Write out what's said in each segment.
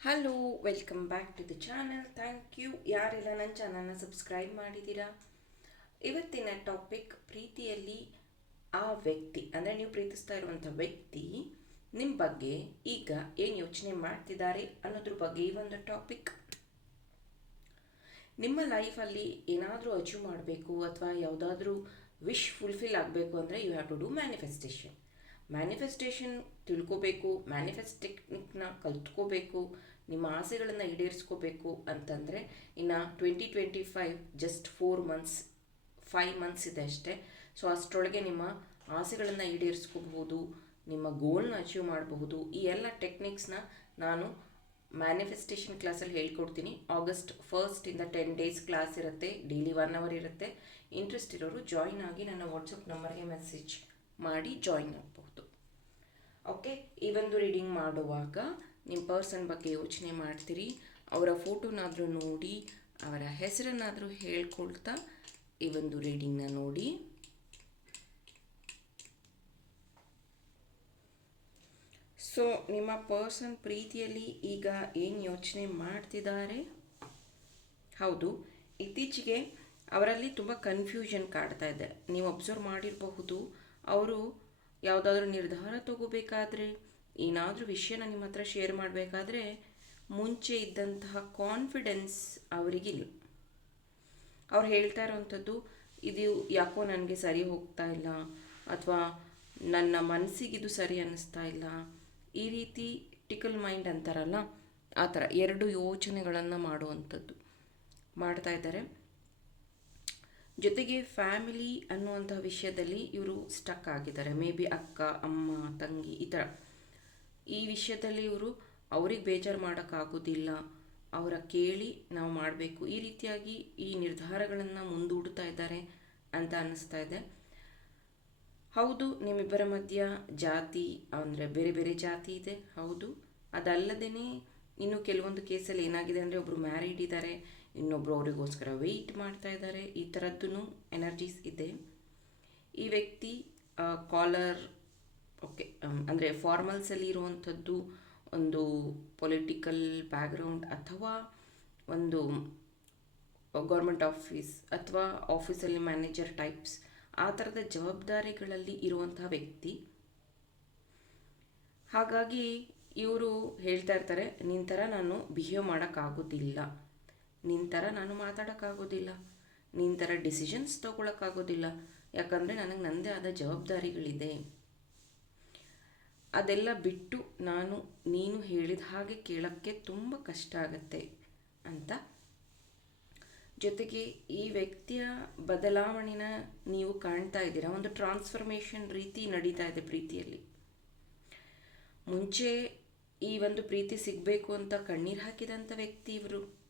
Hello welcome back to the channel thank you ಯಾರೆಲ್ಲ ನನ್ನ ಚಾನಲ್ನ ಸಬ್ಸ್ಕ್ರೈಬ್ ಮಾಡಿದ್ದೀರಾ? ಇವತ್ತಿನ ಟಾಪಿಕ್ ಪ್ರೀತಿಯಲ್ಲಿ ಆ ವ್ಯಕ್ತಿ, ಅಂದರೆ ನೀವು ಪ್ರೀತಿಸ್ತಾ ಇರುವಂಥ ವ್ಯಕ್ತಿ ನಿಮ್ಮ ಬಗ್ಗೆ ಈಗ ಏನು ಯೋಚನೆ ಮಾಡ್ತಿದ್ದಾರೆ ಅನ್ನೋದ್ರ ಬಗ್ಗೆ ಈ ಒಂದು ಟಾಪಿಕ್ ನಿಮ್ಮ ಲೈಫಲ್ಲಿ ಏನಾದರೂ ಅಚೀವ್ ಮಾಡಬೇಕು ಅಥವಾ ಯಾವುದಾದ್ರೂ ವಿಶ್ ಫುಲ್ಫಿಲ್ ಆಗಬೇಕು ಅಂದರೆ you have to do manifestation manifestation ತಿಳ್ಕೋಬೇಕು ಮ್ಯಾನಿಫೆಸ್ಟ್ ಟೆಕ್ನಿಕ್ನ ಕಲ್ತ್ಕೋಬೇಕು, ನಿಮ್ಮ ಆಸೆಗಳನ್ನು ಈಡೇರಿಸ್ಕೋಬೇಕು ಅಂತಂದರೆ ಇನ್ನು twenty twenty five just four months five months ಇದೆ ಅಷ್ಟೇ. ಸೊ ಅಷ್ಟರೊಳಗೆ ನಿಮ್ಮ ಆಸೆಗಳನ್ನು ಈಡೇರಿಸ್ಕೋಬಹುದು, ನಿಮ್ಮ ಗೋಲ್ನ ಅಚೀವ್ ಮಾಡಬಹುದು. ಈ ಎಲ್ಲ ಟೆಕ್ನಿಕ್ಸ್ನ ನಾನು ಮ್ಯಾನಿಫೆಸ್ಟೇಷನ್ ಕ್ಲಾಸಲ್ಲಿ ಹೇಳ್ಕೊಡ್ತೀನಿ. ಆಗಸ್ಟ್ ಫಸ್ಟಿಂದ ಟೆನ್ ಡೇಸ್ ಕ್ಲಾಸ್ ಇರುತ್ತೆ ಡೈಲಿ ಒನ್ ಅವರ್ ಇರುತ್ತೆ. ಇಂಟ್ರೆಸ್ಟ್ ಇರೋರು ಜಾಯಿನ್ ಆಗಿ ನನ್ನ ವಾಟ್ಸಪ್ ನಂಬರ್ಗೆ ಮೆಸೇಜ್ ಮಾಡಿ ಜಾಯಿನ್ ಆಗಬಹುದು ಓಕೆ ಈ ಒಂದು ರೀಡಿಂಗ್ ಮಾಡುವಾಗ ನಿಮ್ಮ ಪರ್ಸನ್ ಬಗ್ಗೆ ಯೋಚನೆ ಮಾಡ್ತೀರಿ, ಅವರ ಫೋಟೋನಾದರೂ ನೋಡಿ, ಅವರ ಹೆಸರನ್ನಾದರೂ ಹೇಳ್ಕೊಳ್ತಾ ಈ ಒಂದು ರೀಡಿಂಗ್ನ ನೋಡಿ. ಸೊ, ನಿಮ್ಮ ಪರ್ಸನ್ ಪ್ರೀತಿಯಲ್ಲಿ ಈಗ ಏನು ಯೋಚನೆ ಮಾಡ್ತಿದ್ದಾರೆ? ಹೌದು, ಇತ್ತೀಚೆಗೆ ಅವರಲ್ಲಿ ತುಂಬ ಕನ್ಫ್ಯೂಷನ್ ಕಾಡ್ತಾ ಇದೆ. ನೀವು ಅಬ್ಸರ್ವ್ ಮಾಡಿರಬಹುದು, ಅವರು ಯಾವುದಾದ್ರೂ ನಿರ್ಧಾರ ತಗೋಬೇಕಾದ್ರೆ, ಏನಾದರೂ ವಿಷಯನ ನಿಮ್ಮ ಹತ್ರ ಶೇರ್ ಮಾಡಬೇಕಾದ್ರೆ, ಮುಂಚೆ ಇದ್ದಂತಹ ಕಾನ್ಫಿಡೆನ್ಸ್ ಅವರಿಗಿಲ್ಲ ಅವ್ರು ಹೇಳ್ತಾ ಇರೋವಂಥದ್ದು, ಇದು ಯಾಕೋ ನನಗೆ ಸರಿ ಹೋಗ್ತಾ ಇಲ್ಲ, ಅಥವಾ ನನ್ನ ಮನಸ್ಸಿಗಿದು ಸರಿ ಅನ್ನಿಸ್ತಾ ಇಲ್ಲ, ಈ ರೀತಿ ಟಿಕಲ್ ಮೈಂಡ್ ಅಂತಾರಲ್ಲ, ಆ ಥರ ಎರಡು ಯೋಚನೆಗಳನ್ನು ಮಾಡುವಂಥದ್ದು. ಮಾಡ್ತಾ ಇದ್ದಾರೆ. ಜೊತೆಗೆ ಫ್ಯಾಮಿಲಿ ಅನ್ನುವಂಥ ವಿಷಯದಲ್ಲಿ ಇವರು ಸ್ಟಕ್ ಆಗಿದ್ದಾರೆ. ಮೇ ಬಿ ಅಕ್ಕ, ಅಮ್ಮ, ತಂಗಿ ಈ ಥರ ಈ ವಿಷಯದಲ್ಲಿ ಇವರು ಅವ್ರಿಗೆ ಬೇಜಾರು ಮಾಡೋಕ್ಕಾಗೋದಿಲ್ಲ. ಅವರ ಕೇಳಿ ನಾವು ಮಾಡಬೇಕು. ಈ ರೀತಿಯಾಗಿ ಈ ನಿರ್ಧಾರಗಳನ್ನು ಮುಂದೂಡ್ತಾ ಇದ್ದಾರೆ ಅಂತ ಅನ್ನಿಸ್ತಾ ಇದೆ. ಹೌದು, ನಿಮ್ಮಿಬ್ಬರ ಮಧ್ಯ ಜಾತಿ ಅಂದರೆ ಬೇರೆ ಬೇರೆ ಜಾತಿ ಇದೆ. ಹೌದು. ಅದಲ್ಲದೇ ಇನ್ನು ಕೆಲವೊಂದು ಕೇಸಲ್ಲಿ ಏನಾಗಿದೆ ಅಂದರೆ ಒಬ್ಬರು ಮ್ಯಾರಿಡ್ ಇದ್ದಾರೆ. ಇನ್ನೊಬ್ಬರು ಅವರಿಗೋಸ್ಕರ ವೆಯ್ಟ್ ಮಾಡ್ತಾ ಇದ್ದಾರೆ. ಈ ಥರದ್ದು ಎನರ್ಜೀಸ್ ಇದೆ. ಈ ವ್ಯಕ್ತಿ ಕಾಲರ್ ಓಕೆ ಅಂದರೆ ಫಾರ್ಮಲ್ಸಲ್ಲಿ ಇರುವಂಥದ್ದು ಒಂದು ಪೊಲಿಟಿಕಲ್ ಬ್ಯಾಕ್ಗ್ರೌಂಡ್ ಅಥವಾ ಒಂದು ಗೌರ್ಮೆಂಟ್ ಆಫೀಸ್ ಅಥವಾ ಆಫೀಸಲ್ಲಿ ಮ್ಯಾನೇಜರ್ ಟೈಪ್ಸ್ ಆ ಥರದ ಜವಾಬ್ದಾರಿಗಳಲ್ಲಿ ಇರುವಂತಹ ವ್ಯಕ್ತಿ. ಹಾಗಾಗಿ ಇವರು ಹೇಳ್ತಾ ಇರ್ತಾರೆ ನಿನ್ನ ಥರ ನಾನು ಬಿಹೇವ್ ಮಾಡೋಕ್ಕಾಗೋದಿಲ್ಲ. ನಿನ್ನ ಥರ ನಾನು ಮಾತಾಡೋಕ್ಕಾಗೋದಿಲ್ಲ. ನಿನ್ನ ಥರ ಡಿಸಿಷನ್ಸ್ ತೊಗೊಳಕ್ಕಾಗೋದಿಲ್ಲ. ಯಾಕಂದರೆ ನನಗೆ ನನ್ನದೇ ಆದ ಜವಾಬ್ದಾರಿಗಳಿದೆ. ಅದೆಲ್ಲ ಬಿಟ್ಟು ನಾನು, ನೀನು ಹೇಳಿದ ಹಾಗೆ ಕೇಳೋಕ್ಕೆ ತುಂಬ ಕಷ್ಟ ಆಗುತ್ತೆ ಅಂತ. ಜೊತೆಗೆ ಈ ವ್ಯಕ್ತಿಯ ಬದಲಾವಣೆನ ನೀವು ಕಾಣ್ತಾ ಇದ್ದೀರಾ? ಒಂದು ಟ್ರಾನ್ಸ್ಫರ್ಮೇಷನ್ ರೀತಿ ನಡೀತಾ ಇದೆ ಪ್ರೀತಿಯಲ್ಲಿ. ಮುಂಚೆ ಈ ಒಂದು ಪ್ರೀತಿ ಸಿಗಬೇಕು ಅಂತ ಕಣ್ಣೀರು ಹಾಕಿದಂಥ ವ್ಯಕ್ತಿ ಇವರು.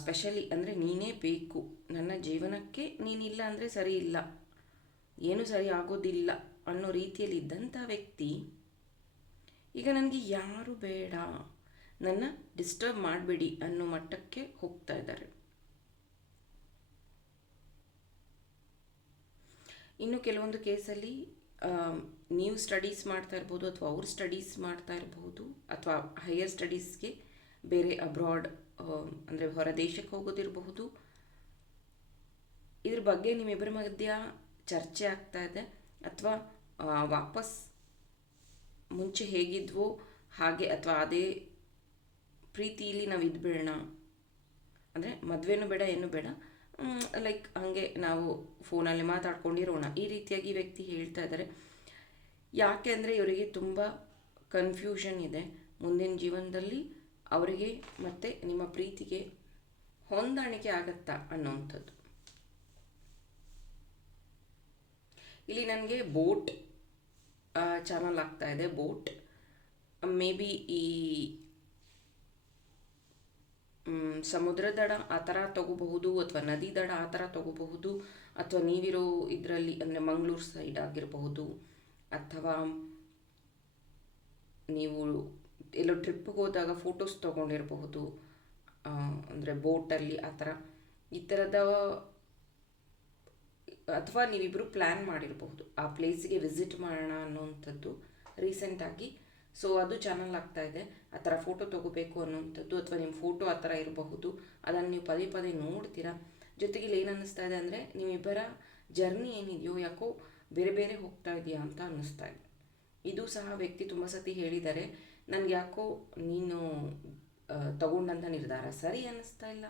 ಸ್ಪೆಷಲಿ ಅಂದರೆ ನೀನೇ ಬೇಕು. ನನ್ನ ಜೀವನಕ್ಕೆ ನೀನಿಲ್ಲ ಅಂದರೆ ಸರಿ ಇಲ್ಲ. ಏನು ಸರಿ ಆಗೋದಿಲ್ಲ ಅನ್ನೋ ರೀತಿಯಲ್ಲಿ ಇದ್ದಂಥ ವ್ಯಕ್ತಿ, ಈಗ ನನಗೆ ಯಾರು ಬೇಡ. ನನ್ನ ಡಿಸ್ಟರ್ಬ್ ಮಾಡಬೇಡಿ ಅನ್ನೋ ಮಟ್ಟಕ್ಕೆ ಹೋಗ್ತಾ ಇದ್ದಾರೆ. ಇನ್ನು ಕೆಲವೊಂದು ಕೇಸಲ್ಲಿ ನೀವು ಸ್ಟಡೀಸ್ ಮಾಡ್ತಾ ಇರ್ಬೋದು ಅಥವಾ ಅವ್ರ ಸ್ಟಡೀಸ್ ಮಾಡ್ತಾ ಇರಬಹುದು ಅಥವಾ ಹೈಯರ್ ಸ್ಟಡೀಸ್ಗೆ ಬೇರೆ ಅಬ್ರಾಡ್ ಅಂದರೆ ಹೊರ ದೇಶಕ್ಕೆ ಹೋಗೋದಿರಬಹುದು. ಇದ್ರ ಬಗ್ಗೆ ನಿಮ್ಮಿಬ್ಬರ ಮಧ್ಯ ಚರ್ಚೆ ಆಗ್ತಾ ಇದೆ. ಅಥವಾ ವಾಪಸ್ ಮುಂಚೆ ಹೇಗಿದ್ವೋ ಹಾಗೆ ಅಥವಾ ಅದೇ ಪ್ರೀತಿಯಲ್ಲಿ ನಾವು ಇದ್ಬಿಡೋಣ. ಅಂದರೆ ಮದುವೆನೂ ಬೇಡ, ಏನೂ ಬೇಡ. ಲೈಕ್ ಹಾಗೆ ನಾವು ಫೋನಲ್ಲಿ ಮಾತಾಡ್ಕೊಂಡಿರೋಣ. ಈ ರೀತಿಯಾಗಿ ವ್ಯಕ್ತಿ ಹೇಳ್ತಾ ಇದ್ದಾರೆ. ಯಾಕೆ ಅಂದರೆ ಇವರಿಗೆ ತುಂಬ ಕನ್ಫ್ಯೂಷನ್ ಇದೆ. ಮುಂದಿನ ಜೀವನದಲ್ಲಿ ಅವರಿಗೆ ಮತ್ತು ನಿಮ್ಮ ಪ್ರೀತಿಗೆ ಹೊಂದಾಣಿಕೆ ಆಗತ್ತಾ ಅನ್ನೋವಂಥದ್ದು. ಇಲ್ಲಿ ನನಗೆ ಬೋಟ್ ಚಾನಲ್ ಆಗ್ತಾ ಇದೆ. ಬೋಟ್ ಮೇ ಬಿ ಈ ಸಮುದ್ರ ದಡ ಆ ಥರ ತಗೋಬಹುದು ಅಥವಾ ನದಿ ದಡ ಆ ಥರ ತಗೋಬಹುದು ಅಥವಾ ನೀವಿರೋ ಇದರಲ್ಲಿ ಅಂದರೆ ಮಂಗಳೂರು ಸೈಡ್ ಆಗಿರಬಹುದು ಅಥವಾ ನೀವು ಎಲ್ಲೋ ಟ್ರಿಪ್ಪಿಗೆ ಹೋದಾಗ ಫೋಟೋಸ್ ತೊಗೊಂಡಿರಬಹುದು. ಅಂದರೆ ಬೋಟಲ್ಲಿ ಆ ಥರ. ಈ ಥರದ, ಅಥವಾ ನೀವಿಬ್ಬರು ಪ್ಲ್ಯಾನ್ ಮಾಡಿರಬಹುದು. ಆ ಪ್ಲೇಸಿಗೆ ವಿಸಿಟ್ ಮಾಡೋಣ ಅನ್ನೋವಂಥದ್ದು ರೀಸೆಂಟಾಗಿ ಸೊ ಅದು ಚಾನಲ್ ಆಗ್ತಾ ಇದೆ. ಆ ಥರ ಫೋಟೋ ತೊಗೋಬೇಕು ಅನ್ನೋವಂಥದ್ದು, ಅಥವಾ ನಿಮ್ಮ ಫೋಟೋ ಆ ಥರ ಇರಬಹುದು. ಅದನ್ನು ನೀವು ಪದೇ ಪದೇ ನೋಡ್ತೀರಾ. ಜೊತೆಗೆ ಇಲ್ಲಿ ಏನು ಅನ್ನಿಸ್ತಾ ಇದೆ ಅಂದರೆ ನಿಮ್ಮಿಬ್ಬರ ಜರ್ನಿ ಏನಿದೆಯೋ, ಯಾಕೋ ಬೇರೆ ಬೇರೆ ಹೋಗ್ತಾ ಇದೆಯಾ ಅಂತ ಅನ್ನಿಸ್ತಾ ಇದೆ. ಇದು ಸಹ ವ್ಯಕ್ತಿ ತುಂಬ ಸತಿ ಹೇಳಿದ್ದಾರೆ. ನನಗೆ ಯಾಕೋ ನೀನು ತಗೊಂಡಂಥ ನಿರ್ಧಾರ ಸರಿ ಅನ್ನಿಸ್ತಾ ಇಲ್ಲ.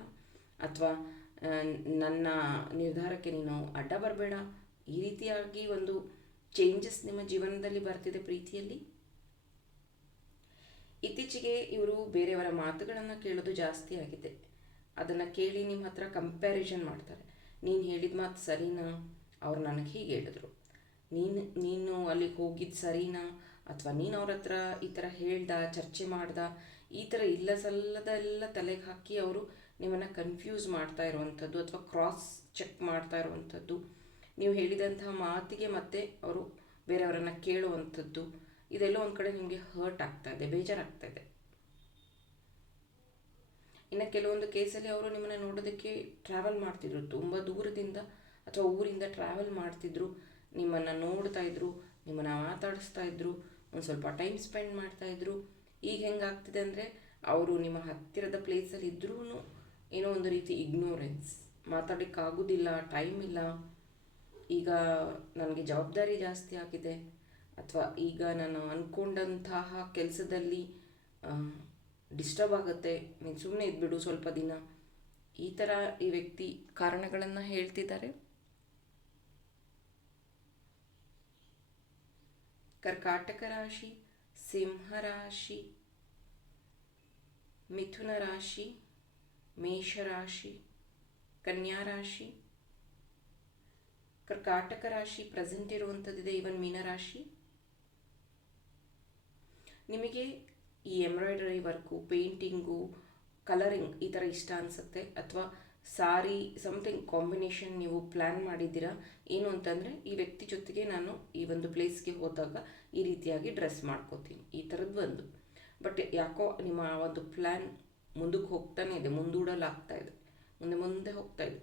ಅಥವಾ ನನ್ನ ನಿರ್ಧಾರಕ್ಕೆ ನೀನು ಅಡ್ಡ ಬರಬೇಡ. ಈ ರೀತಿಯಾಗಿ ಒಂದು ಚೇಂಜಸ್ ನಿಮ್ಮ ಜೀವನದಲ್ಲಿ ಬರ್ತಿದೆ ಪ್ರೀತಿಯಲ್ಲಿ? ಇತ್ತೀಚೆಗೆ ಇವರು ಬೇರೆಯವರ ಮಾತುಗಳನ್ನು ಕೇಳೋದು ಜಾಸ್ತಿ ಆಗಿದೆ. ಅದನ್ನು ಕೇಳಿ ನಿಮ್ಮ ಹತ್ರ ಕಂಪ್ಯಾರಿಸನ್ ಮಾಡ್ತಾರೆ. ನೀನು ಹೇಳಿದ ಮಾತು ಸರಿನಾ? ಅವ್ರು ನನಗೆ ಹೀಗೆ ಹೇಳಿದರು. ನೀನು ನೀನು ಅಲ್ಲಿಗೆ ಹೋಗಿದ್ದು ಸರಿನಾ? ಅಥವಾ ನೀನು ಅವ್ರ ಹತ್ರ ಈ ಥರ ಹೇಳ್ದ, ಚರ್ಚೆ ಮಾಡ್ದ, ಈ ಥರ ಇಲ್ಲ ಸಲ್ಲದೆಲ್ಲ ತಲೆಗೆ ಹಾಕಿ ಅವರು ನಿಮ್ಮನ್ನು ಕನ್ಫ್ಯೂಸ್ ಮಾಡ್ತಾ ಇರುವಂಥದ್ದು ಅಥವಾ ಕ್ರಾಸ್ ಚೆಕ್ ಮಾಡ್ತಾ ಇರುವಂಥದ್ದು. ನೀವು ಹೇಳಿದಂತಹ ಮಾತಿಗೆ ಮತ್ತೆ ಅವರು ಬೇರೆಯವರನ್ನು ಕೇಳುವಂಥದ್ದು. ಇದೆಲ್ಲ ಒಂದು ಕಡೆ ನಿಮಗೆ ಹರ್ಟ್ ಆಗ್ತಾ ಇದೆ, ಬೇಜಾರಾಗ್ತಾ ಇದೆ. ಇನ್ನು ಕೆಲವೊಂದು ಕೇಸಲ್ಲಿ ಅವರು ನಿಮ್ಮನ್ನು ನೋಡೋದಕ್ಕೆ ಟ್ರಾವೆಲ್ ಮಾಡ್ತಿದ್ರು, ತುಂಬ ದೂರದಿಂದ ಅಥವಾ ಊರಿಂದ ಟ್ರಾವೆಲ್ ಮಾಡ್ತಿದ್ರು. ನಿಮ್ಮನ್ನು ನೋಡ್ತಾ ಇದ್ರು, ನಿಮ್ಮನ್ನು ಮಾತಾಡಿಸ್ತಾ ಇದ್ರು. ಒಂದು ಸ್ವಲ್ಪ ಟೈಮ್ ಸ್ಪೆಂಡ್ ಮಾಡ್ತಾ ಇದ್ರು. ಈಗ ಹೆಂಗಾಗ್ತಿದೆ ಅಂದರೆ, ಅವರು ನಿಮ್ಮ ಹತ್ತಿರದ ಪ್ಲೇಸಲ್ಲಿ ಇದ್ರೂ ಏನೋ ಒಂದು ರೀತಿ ಇಗ್ನೋರೆನ್ಸ್ ಮಾತಾಡೋಕ್ಕಾಗೋದಿಲ್ಲ ಟೈಮ್ ಇಲ್ಲ. ಈಗ ನನಗೆ ಜವಾಬ್ದಾರಿ ಜಾಸ್ತಿ ಆಗಿದೆ. ಅಥವಾ ಈಗ ನಾನು ಅಂದ್ಕೊಂಡಂತಹ ಕೆಲಸದಲ್ಲಿ ಡಿಸ್ಟರ್ಬ್ ಆಗುತ್ತೆ. ನೀನು ಸುಮ್ಮನೆ ಇದ್ಬಿಡು ಸ್ವಲ್ಪ ದಿನ. ಈ ಥರ ಈ ವ್ಯಕ್ತಿ ಕಾರಣಗಳನ್ನು ಹೇಳ್ತಿದ್ದಾರೆ? ಕರ್ಕಾಟಕ ರಾಶಿ, ಸಿಂಹ ರಾಶಿ, ಮಿಥುನ ರಾಶಿ ಮೇಷರಾಶಿ ಕನ್ಯಾ ರಾಶಿ. ಕರ್ಕಾಟಕ ರಾಶಿ ಪ್ರೆಸೆಂಟ್ ಇರುವಂಥದ್ದಿದೆ ಇವನ್ ಮೀನರಾಶಿ ನಿಮಗೆ ಈ ಎಂಬ್ರಾಯ್ಡರಿ ವರ್ಕು ಪೇಂಟಿಂಗು ಕಲರಿಂಗ್ ಈ ಥರ ಇಷ್ಟ ಅನಿಸುತ್ತೆ, ಅಥವಾ ಸಾರಿ ಸಮಥಿಂಗ್ ಕಾಂಬಿನೇಷನ್ ನೀವು ಪ್ಲ್ಯಾನ್ ಮಾಡಿದ್ದೀರಾ? ಏನು ಅಂತಂದರೆ, ಈ ವ್ಯಕ್ತಿ ಜೊತೆಗೆ ನಾನು ಈ ಒಂದು ಪ್ಲೇಸ್ಗೆ ಹೋದಾಗ ಈ ರೀತಿಯಾಗಿ ಡ್ರೆಸ್ ಮಾಡ್ಕೋತೀನಿ. ಈ ಥರದ್ದು ಒಂದು. ಬಟ್ ಯಾಕೋ ನಿಮ್ಮ ಆ ಒಂದು ಪ್ಲ್ಯಾನ್ ಮುಂದಕ್ಕೆ ಹೋಗ್ತಾನೆ ಇದೆ, ಮುಂದೂಡಲಾಗ್ತಾ ಇದೆ. ಮುಂದೆ ಮುಂದೆ ಹೋಗ್ತಾ ಇದೆ.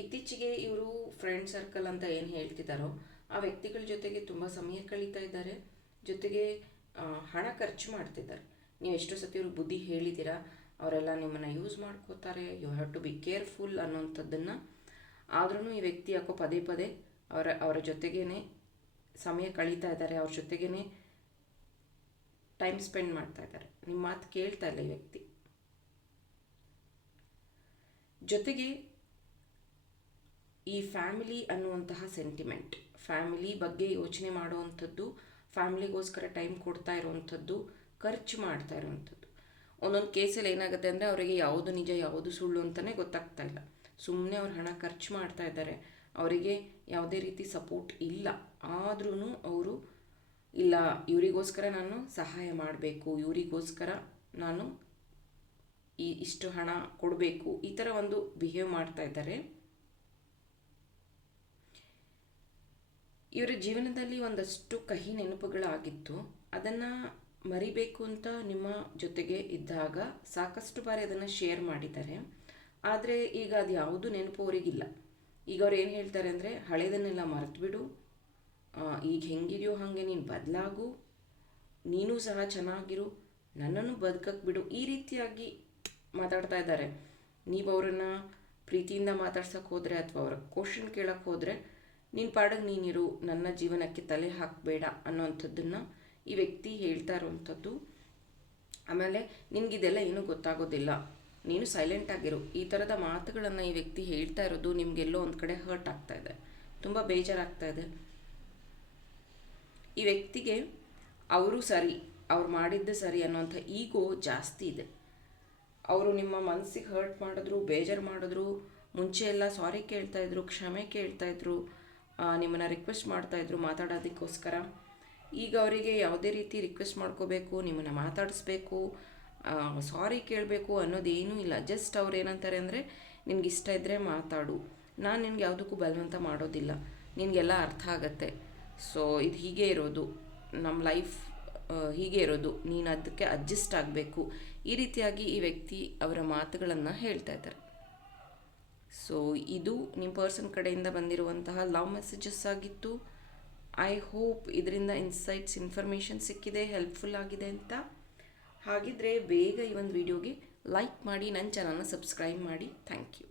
ಇತ್ತೀಚೆಗೆ ಇವರು ಫ್ರೆಂಡ್ ಸರ್ಕಲ್ ಅಂತ ಏನು ಹೇಳ್ತಿದ್ದಾರೋ, ಆ ವ್ಯಕ್ತಿಗಳ ಜೊತೆಗೆ ತುಂಬ ಸಮಯ ಕಳೀತಾ ಇದ್ದಾರೆ. ಜೊತೆಗೆ ಹಣ ಖರ್ಚು ಮಾಡ್ತಿದ್ದಾರೆ. ನೀವು ಎಷ್ಟು ಸತಿ ಅವ್ರಿಗೆ ಬುದ್ಧಿ ಹೇಳಿದ್ದೀರಾ, ಅವರೆಲ್ಲ ನಿಮ್ಮನ್ನು ಯೂಸ್ ಮಾಡ್ಕೋತಾರೆ you have to be careful ಅನ್ನೋಂಥದ್ದನ್ನು ಆದ್ರೂ ಈ ವ್ಯಕ್ತಿ ಯಾಕೋ ಪದೇ ಪದೇ ಅವರ ಅವರ ಜೊತೆಗೇನೆ ಸಮಯ ಕಳೀತಾ ಇದ್ದಾರೆ, ಅವ್ರ ಜೊತೆಗೇನೆ ಟೈಮ್ ಸ್ಪೆಂಡ್ ಮಾಡ್ತಾ ಇದ್ದಾರೆ. ನಿಮ್ಮ ಮಾತು ಕೇಳ್ತಾ ಇಲ್ಲ ಈ ವ್ಯಕ್ತಿ. ಜೊತೆಗೆ ಈ ಫ್ಯಾಮಿಲಿ ಅನ್ನುವಂತಹ ಸೆಂಟಿಮೆಂಟ್ ಫ್ಯಾಮಿಲಿ ಬಗ್ಗೆ ಯೋಚನೆ ಮಾಡುವಂಥದ್ದು ಫ್ಯಾಮಿಲಿಗೋಸ್ಕರ ಟೈಮ್ ಕೊಡ್ತಾ ಇರುವಂಥದ್ದು ಖರ್ಚು ಮಾಡ್ತಾ ಇರುವಂಥದ್ದು. ಒಂದೊಂದು ಕೇಸಲ್ಲಿ ಏನಾಗುತ್ತೆ ಅಂದರೆ ಅವರಿಗೆ ಯಾವುದು ನಿಜ, ಯಾವುದು ಸುಳ್ಳು ಅಂತಲೇ ಗೊತ್ತಾಗ್ತಾ ಇಲ್ಲ. ಸುಮ್ಮನೆ ಅವ್ರು ಹಣ ಖರ್ಚು ಮಾಡ್ತಾ ಇದ್ದಾರೆ. ಅವರಿಗೆ ಯಾವುದೇ ರೀತಿ ಸಪೋರ್ಟ್ ಇಲ್ಲ. ಆದ್ರೂ ಅವರು, ಇಲ್ಲ, ಇವರಿಗೋಸ್ಕರ ನಾನು ಸಹಾಯ ಮಾಡಬೇಕು, ಇವರಿಗೋಸ್ಕರ ನಾನು ಈ ಇಷ್ಟು ಹಣ ಕೊಡಬೇಕು, ಈ ಥರ ಒಂದು ಬಿಹೇವ್ ಮಾಡ್ತಾ ಇದ್ದಾರೆ. ಇವರ ಜೀವನದಲ್ಲಿ ಒಂದಷ್ಟು ಕಹಿ ನೆನಪುಗಳಾಗಿತ್ತು. ಅದನ್ನು ಮರಿಬೇಕು ಅಂತ ನಿಮ್ಮ ಜೊತೆಗೆ ಇದ್ದಾಗ ಸಾಕಷ್ಟು ಬಾರಿ ಅದನ್ನು ಶೇರ್ ಮಾಡಿದ್ದಾರೆ. ಆದರೆ ಈಗ ಅದು ಯಾವುದು ನೆನಪು ಅವರಿಗಿಲ್ಲ. ಈಗ ಅವ್ರು ಏನು ಹೇಳ್ತಾರೆ ಅಂದರೆ ಹಳೆಯದನ್ನೆಲ್ಲ ಮರೆತುಬಿಡು. ಈಗ ಹೆಂಗಿದೆಯೋ ಹಾಗೆ ನೀನು ಬದಲಾಗು. ನೀನು ಸಹ ಚೆನ್ನಾಗಿರು. ನನ್ನನ್ನು ಬದುಕಕ್ಕೆ ಬಿಡು. ಈ ರೀತಿಯಾಗಿ ಮಾತಾಡ್ತಾ ಇದ್ದಾರೆ. ನೀವು ಅವರನ್ನು ಪ್ರೀತಿಯಿಂದ ಮಾತಾಡ್ಸಕ್ಕೆ ಹೋದರೆ ಅಥವಾ ಅವರ ಕ್ವಶನ್ ಕೇಳಕ್ಕೆ ಹೋದರೆ ನಿನ್ನ ಪಾಡಿಗೆ ನೀನಿರು ನನ್ನ ಜೀವನಕ್ಕೆ ತಲೆ ಹಾಕಬೇಡ ಅನ್ನೋವಂಥದ್ದನ್ನು ಈ ವ್ಯಕ್ತಿ ಹೇಳ್ತಾ ಇರೋವಂಥದ್ದು. ಆಮೇಲೆ ನಿನಗಿದೆಲ್ಲ ಏನೂ ಗೊತ್ತಾಗೋದಿಲ್ಲ. ನೀನು ಸೈಲೆಂಟ್ ಆಗಿರು. ಈ ಥರದ ಮಾತುಗಳನ್ನು ಈ ವ್ಯಕ್ತಿ ಹೇಳ್ತಾ ಇರೋದು ನಿಮಗೆಲ್ಲೋ ಒಂದು ಕಡೆ ಹರ್ಟ್ ಆಗ್ತಾ ಇದೆ. ತುಂಬ ಬೇಜಾರಾಗ್ತಾ ಇದೆ. ಈ ವ್ಯಕ್ತಿಗೆ ಅವರು ಸರಿ, ಅವ್ರು ಮಾಡಿದ್ದು ಸರಿ ಅನ್ನೋಂಥ ಈಗೋ ಜಾಸ್ತಿ ಇದೆ. ಅವರು ನಿಮ್ಮ ಮನಸ್ಸಿಗೆ ಹರ್ಟ್ ಮಾಡಿದ್ರು, ಬೇಜಾರು ಮಾಡಿದ್ರು, ಮುಂಚೆ ಎಲ್ಲ ಸಾರಿ ಕೇಳ್ತಾಯಿದ್ರು ಕ್ಷಮೆ ಕೇಳ್ತಾಯಿದ್ರು ನಿಮ್ಮನ್ನು ರಿಕ್ವೆಸ್ಟ್ ಮಾಡ್ತಾಯಿದ್ರು ಮಾತಾಡೋದಕ್ಕೋಸ್ಕರ. ಈಗ ಅವರಿಗೆ ಯಾವುದೇ ರೀತಿ ರಿಕ್ವೆಸ್ಟ್ ಮಾಡ್ಕೋಬೇಕು, ನಿಮ್ಮನ್ನು ಮಾತಾಡಿಸ್ಬೇಕು ಸಾರಿ ಕೇಳಬೇಕು ಅನ್ನೋದೇನೂ ಇಲ್ಲ. ಜಸ್ಟ್ ಅವ್ರು ಏನಂತಾರೆ ಅಂದರೆ, ನಿನ್ಗೆ ಇಷ್ಟ ಇದ್ದರೆ ಮಾತಾಡು. ನಾನು ನಿನ್ಗೆ ಯಾವುದಕ್ಕೂ ಬಲವಂತ ಮಾಡೋದಿಲ್ಲ. ನಿನಗೆಲ್ಲ ಅರ್ಥ ಆಗತ್ತೆ. ಸೊ ಇದು ಹೀಗೆ ಇರೋದು. ನಮ್ಮ ಲೈಫ್ ಹೀಗೆ ಇರೋದು. ನೀನು ಅದಕ್ಕೆ ಅಡ್ಜಸ್ಟ್ ಆಗಬೇಕು. ಈ ರೀತಿಯಾಗಿ ಈ ವ್ಯಕ್ತಿ ಅವರ ಮಾತುಗಳನ್ನು ಹೇಳ್ತಾ ಇದ್ದಾರೆ. ಸೊ ಇದು ನಿಮ್ಮ ಪರ್ಸನ್ ಕಡೆಯಿಂದ ಬಂದಿರುವಂತಹ ಲವ್ ಮೆಸೇಜಸ್ ಆಗಿತ್ತು. ಐ ಹೋಪ್ ಇದರಿಂದ ಇನ್ಸೈಟ್ಸ್ ಇನ್ಫಾರ್ಮೇಷನ್ ಸಿಕ್ಕಿದೆ ಹೆಲ್ಪ್ಫುಲ್ ಆಗಿದೆ ಅಂತ. ಹಾಗಿದ್ರೆ ಬೇಗ ಈ ಒಂದು ವಿಡಿಯೋಗೆ ಲೈಕ್ ಮಾಡಿ ನನ್ನ ಚಾನಲ್ನ ಸಬ್ಸ್ಕ್ರೈಬ್ ಮಾಡಿ. Thank you